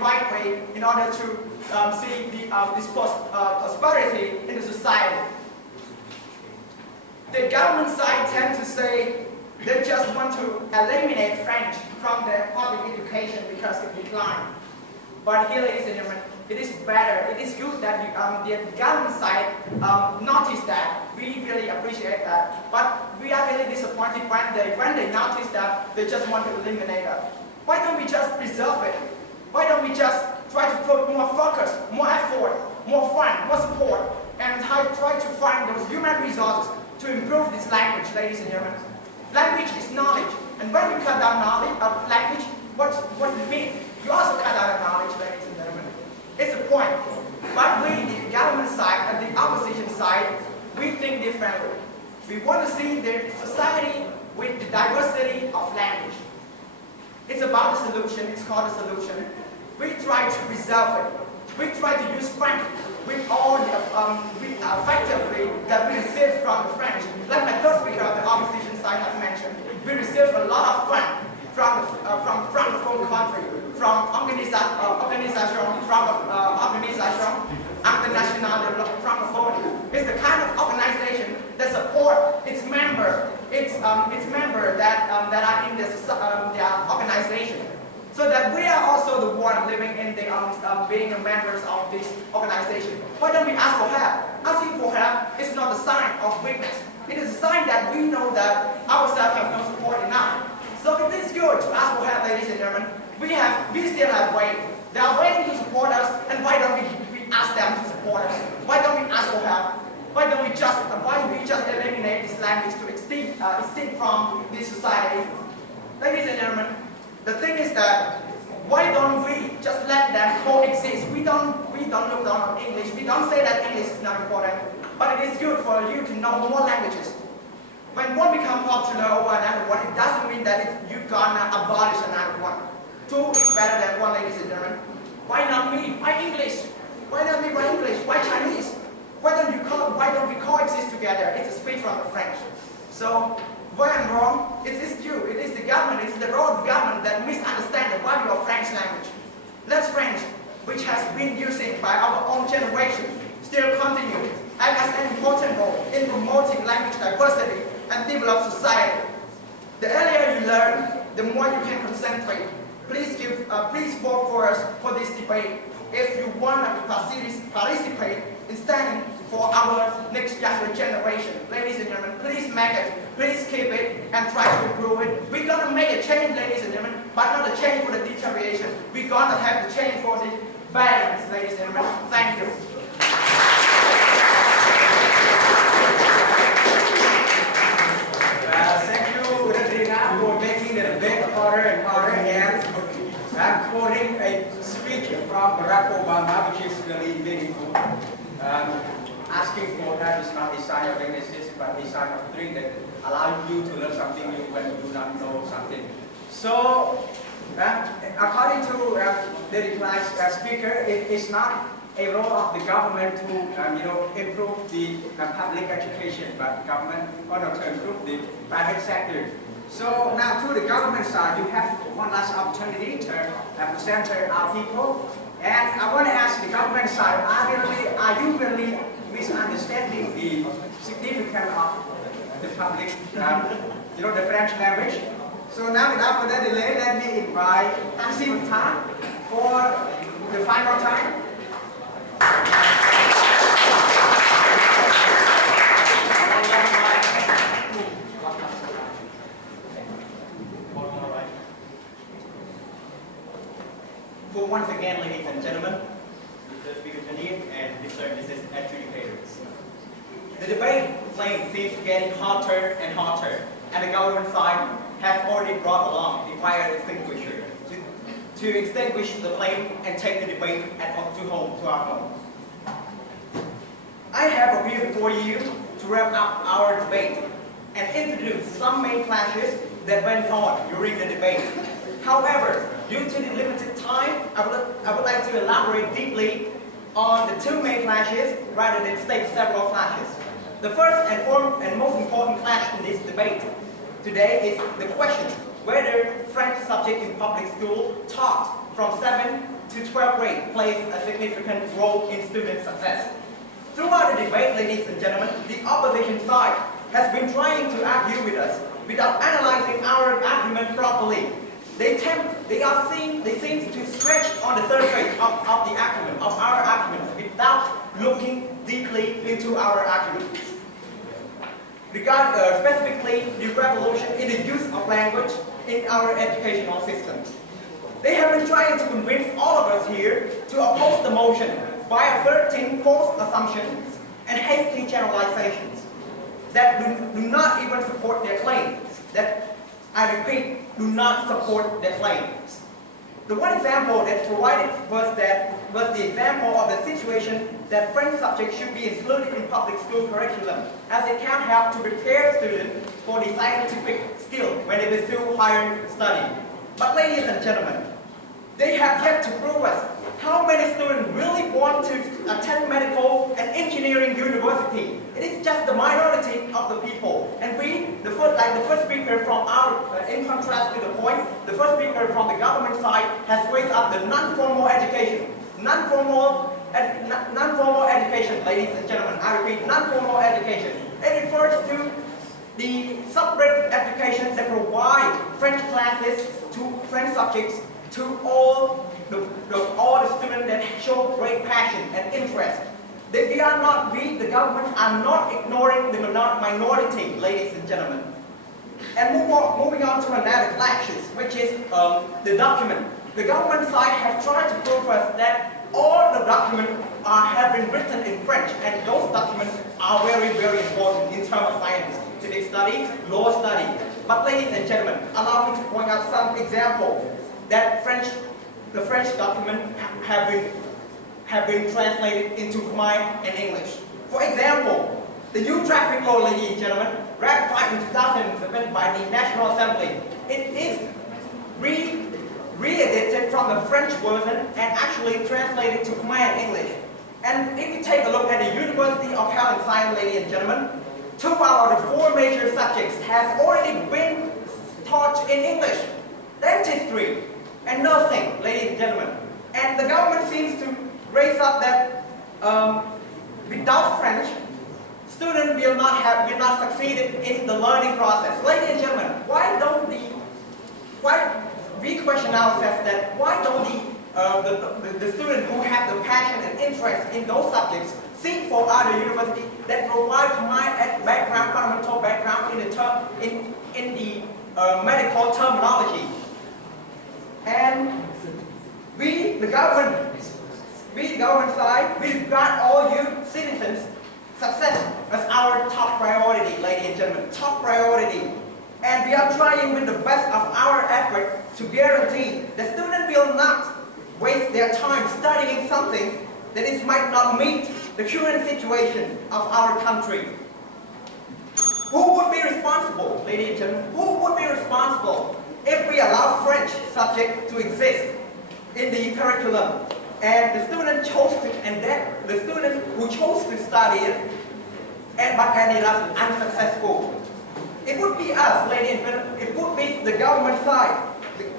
right way in order to see this prosperity in the society. The government side tend to say they just want to eliminate French from their public education because it declined. But here, ladies and gentlemen, it is better, it is good that the government side noticed that. We really appreciate that. But we are really disappointed when they notice that they just want to eliminate it. Why don't we just preserve it? Why don't we just try to put more focus, more effort, more fund, more support, and try to find those human resources to improve this language, ladies and gentlemen. Language is knowledge, and when you cut down knowledge of language, what does it mean? You also cut down knowledge, ladies and gentlemen. It's the point. But we, the government side and the opposition side, we think differently. We want to see the society with the diversity of language. It's about the solution. It's called a solution. We try to preserve it. We try to use French with all the effectively that we receive from the French. Like my first speaker of the opposition side has mentioned, we receive a lot of fund from Francophone country, from organization international Francophone. It's the kind of organization that support its member that are in their organization. So that we are also the one living in the being members of this organization. Why don't we ask for help? Asking for help is not a sign of weakness. It is a sign that we know that ourselves have no support enough. So it is good to ask for help, ladies and gentlemen. We still have waiting. They are waiting to support us, and why don't we ask them to support us? Why don't we ask for help? Why don't we just eliminate this language to extinct from this society? Ladies and gentlemen, the thing is that why don't we just let them coexist? We don't look down on English. We don't say that English is not important, but it is good for you to know more languages. When one becomes popular over another one, it doesn't mean that you're gonna abolish another one. Two is better than one, ladies and gentlemen. Why not me? Why English? Why not me? Why English? Why Chinese? Why don't we coexist together? It's a speech from the French. So where I'm wrong, it is you, it is the government, it is the role of the government that misunderstand the value of French language. Let French, which has been used by our own generation, still continue act as an important role in promoting language diversity and develop society. The earlier you learn, the more you can concentrate. Please vote for us for this debate if you want to participate in standing for our next younger generation. Ladies and gentlemen, please make it, please keep it, and try to improve it. We're going to make a change, ladies and gentlemen, but not a change for the deterioration. We're going to have the change for the balance, ladies and gentlemen. Thank you. Thank you, Radrina, for making the debate harder and harder, and I'm quoting a speech from Barack Obama, which is really meaningful. Asking for help is not a sign of weakness, but a sign of strength that allows you to learn something new when you do not know something. So, according to the reply speaker, it is not a role of the government to improve the public education, but government ought to improve the private sector. So now to the government side, you have one last opportunity to present our people. And I want to ask the government side, are you really misunderstanding the significance of the public, the French language? So now without further delay, let me invite Hansim Tan for the final time. So once again, ladies and gentlemen, Mr. Speaker Janine and Mr. and Mrs. Adjudicators. The debate flame seems getting hotter and hotter, and the government side has already brought along the fire extinguisher to extinguish the flame and take the debate to our home. I have appeared before you to wrap up our debate and introduce some main clashes that went on during the debate. However, due to the limited time, I would like to elaborate deeply on the two main clashes rather than state several clashes. The first and most important clash in this debate today is the question whether French subject in public school taught from 7 to 12th grade plays a significant role in student success. Throughout the debate, ladies and gentlemen, the opposition side has been trying to argue with us without analyzing our argument properly. They seem to scratch on the surface of our arguments, without looking deeply into our arguments. Specifically, the revolution in the use of language in our educational system. They have been trying to convince all of us here to oppose the motion by asserting false assumptions and hasty generalizations that do not even support their claims. That, I repeat, do not support their claims. The one example that provided was the example of the situation that French subject should be included in public school curriculum, as it can help to prepare students for the scientific skill when they pursue higher study. But ladies and gentlemen, they have yet to prove us how many students really want to attend medical and engineering university. It is just the minority of the people. And the first speaker from in contrast to the point, the first speaker from the government side has raised up the non-formal education. Non-formal education, ladies and gentlemen, I repeat, non-formal education. It refers to the separate education that provide French classes to French subjects to all the students that show great passion and interest. We, the government, are not ignoring the minority, ladies and gentlemen. And moving on to another flashes, which is the document. The government side has tried to prove us that all the documents have been written in French, and those documents are very, very important in terms of science, civic study, law study. But ladies and gentlemen, allow me to point out some examples that the French documents have been translated into Khmer and English. For example, the new traffic law, ladies and gentlemen, ratified in 2007 by the National Assembly. It is re-edited from the French version and actually translated to Khmer and English. And if you take a look at the University of Health and Science, ladies and gentlemen, 2 out of the 4 major subjects has already been taught in English. Dentistry and nursing, ladies and gentlemen. And the government seems to raise up that without French, students will not succeed in the learning process. Ladies and gentlemen, we question ourselves that why don't the students who have the passion and interest in those subjects seek for other universities that provide fundamental background in the medical terminology. And we, the government side, we regard all you citizens' success as our top priority, ladies and gentlemen, top priority. And we are trying with the best of our effort to guarantee that students will not waste their time studying something that might not meet the current situation of our country. Who would be responsible, ladies and gentlemen? Who would be responsible if we allow French subject to exist in the curriculum, and the student who chose to study it but ended up unsuccessful? It would be us, ladies and gentlemen. It would be the government side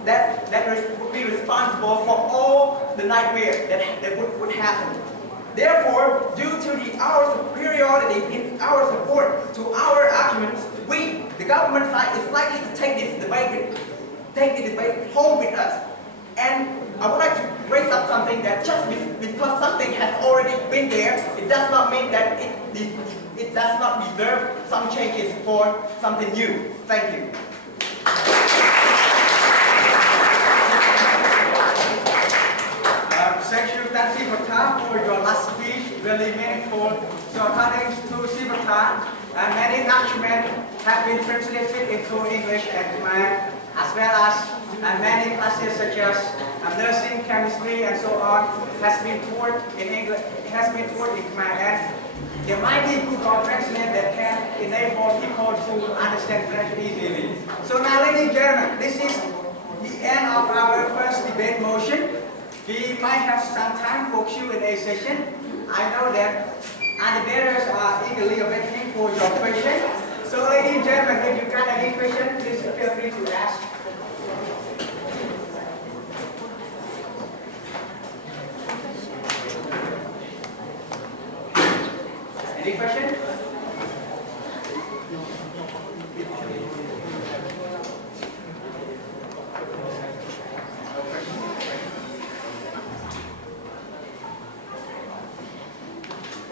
that would be responsible for all the nightmares that would happen. Therefore, due to our superiority in our support to our arguments, we, the government side, is likely to take the debate home with us. And I would like to raise up something that just because something has already been there, it does not mean that it does not deserve some changes for something new. Thank you. Thank you, Sibata, for your last speech, really meaningful. So according to Sibata, many documents have been translated into English and Khmer, as well as many classes such as nursing, chemistry, and so on has been taught in English, in Khmer. And there might be Google Translate that can enable people to understand French easily. So now, ladies and gentlemen, this is the end of our first debate motion. We might have some time for Q&A session. I know that the debaters are eagerly waiting for your question. So ladies and gentlemen, if you got any question, please feel free to ask. question?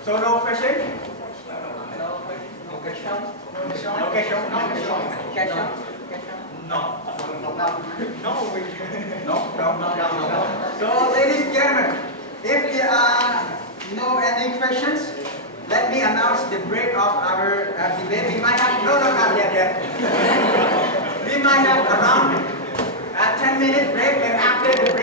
So no question? No question? No question? No question? No. No. So ladies and gentlemen, if there are no any questions, let me announce the break of our debate. We might have, no, not yet. We might have around a 10-minute break, and after the break,